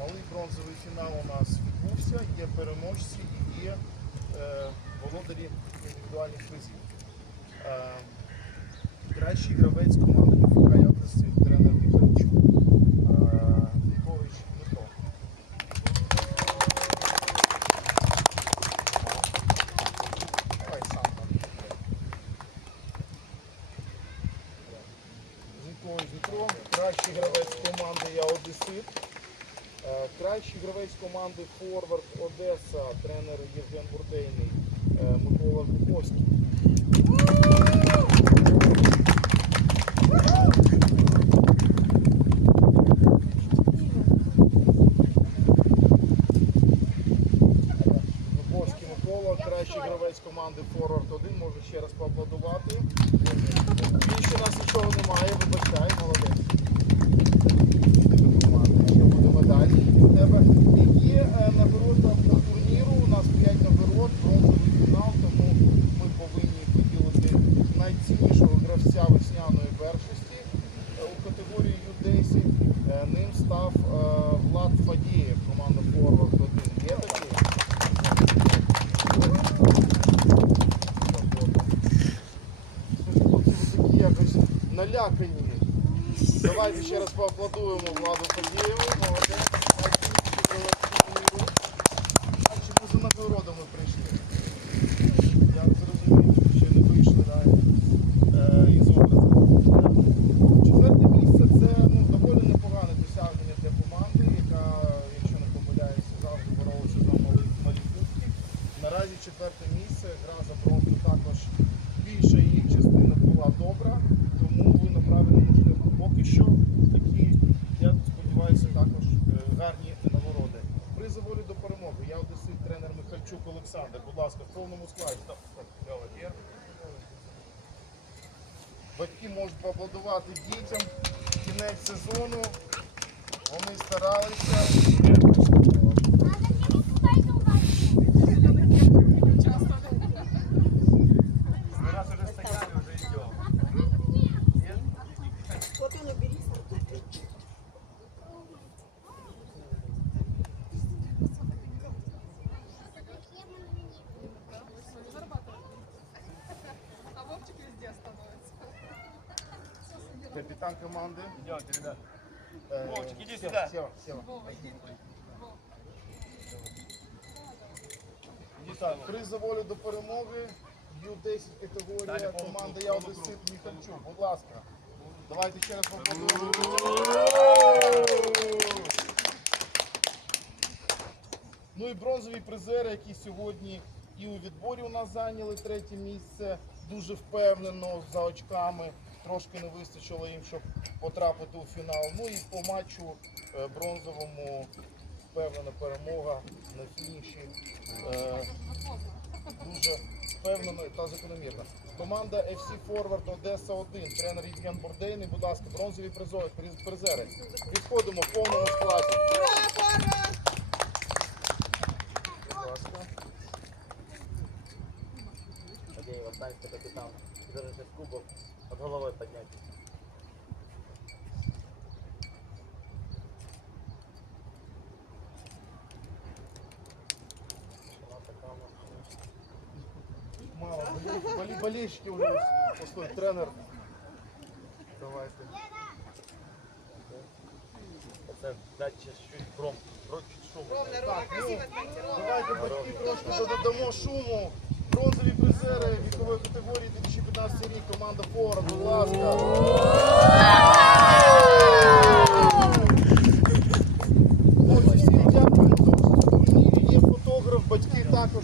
Малий бронзовий фінал у нас відбувся, є переможці і є е, володарі індивідуальних призів. Е, кращий гравець команди БФК якості тренер Михайлчук. Е, Дмитро. Давай Дмитро, кращий гравець команди Я Одесит. Е, Кращий гравець команди Форвард Одеса, тренер Євген Бурдейний, е, Микола Глуховський. Глуховський Микола, кращий гравець команди Форвард 1, можу ще раз поаплодувати. Більше у нас нічого немає, вибачай, молодець. У тебе. Є е, нагорода по турніру. У нас 5 нагород, бронзовий фінал, тому ми повинні поділити найціннішого гравця весняної першості е, у категорії Ю-10. Е, Ним став Влад Фадієв, команда Форвард 1. Є такий? Налякані. Давайте ще раз поаплодуємо Владу Фадієву. Наразі четверте місце, гра за бронзу також більша її частина була добра, тому ви на правильному шляху. Поки що такі, я сподіваюся, також е, гарні нагороди. При заволі до перемоги. Я одесит тренер Михальчук Олександр. Будь ласка, в повному складі. Батьки можуть поаплодувати дітям. Кінець сезону. Вони старалися. Капітан команди. Идемте, ребят. Е, Вовчик, іди Сєва, сюди. Сєва, Сєва. Вова, иди. Вов. Так, при заволі до перемоги. Ю-10 категорія Далі команда Я Одесит Міхальчук. Будь ласка. Давайте ще раз поаплодуємо. Ну і бронзові призери, які сьогодні і у відборі у нас зайняли третє місце. Дуже впевнено за очками. Трошки не вистачило їм, щоб потрапити у фінал. Ну і по матчу е, бронзовому впевнена перемога на фініші. Е, дуже впевнено та закономірно. Команда FC Forward Одеса 1, тренер Євген Бордейний. Будь ласка, бронзові призори, призери. Відходимо в повному складі. Держите кубок, под головой поднять. Она такая у нас. Мало, болі, болі, болельщики уже. Постой, тренер. Давайте. Это дать сейчас чуть гром, гром чуть шум. Ровно, ровно, красиво, смотрите, ровно. Давайте батьки трошки додамо шуму. Бронзові призери всі, команда фора, будь ласка. Є фотограф, батьки також.